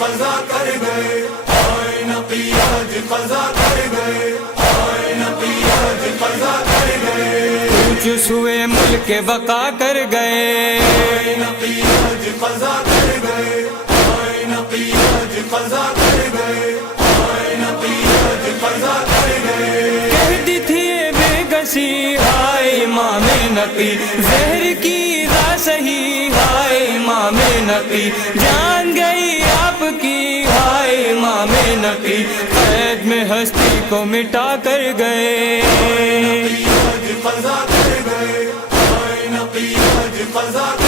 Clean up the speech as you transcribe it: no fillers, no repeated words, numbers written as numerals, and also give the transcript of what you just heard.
قضا کر گئے، آئے نبی آج قضا کر گئے، آئے نبی آج قضا کر گئے، کوچ ہوئے ملک بقا کر گئے، آئے نبی آج قضا کر گئے، آئے نبی آج قضا کر گئے، آئے نبی آج قضا کر گئے، کہتی تھی یہ بے کسی ہائے امام نقی، زہر کی راہ صحیح ہائے امام نقی، جان گئی آپ کی ہائے امام نقی، قید میں ہستی کو مٹا کر گئے، آج قضا کر گئے، آئے نبی آج قضا کر گئے۔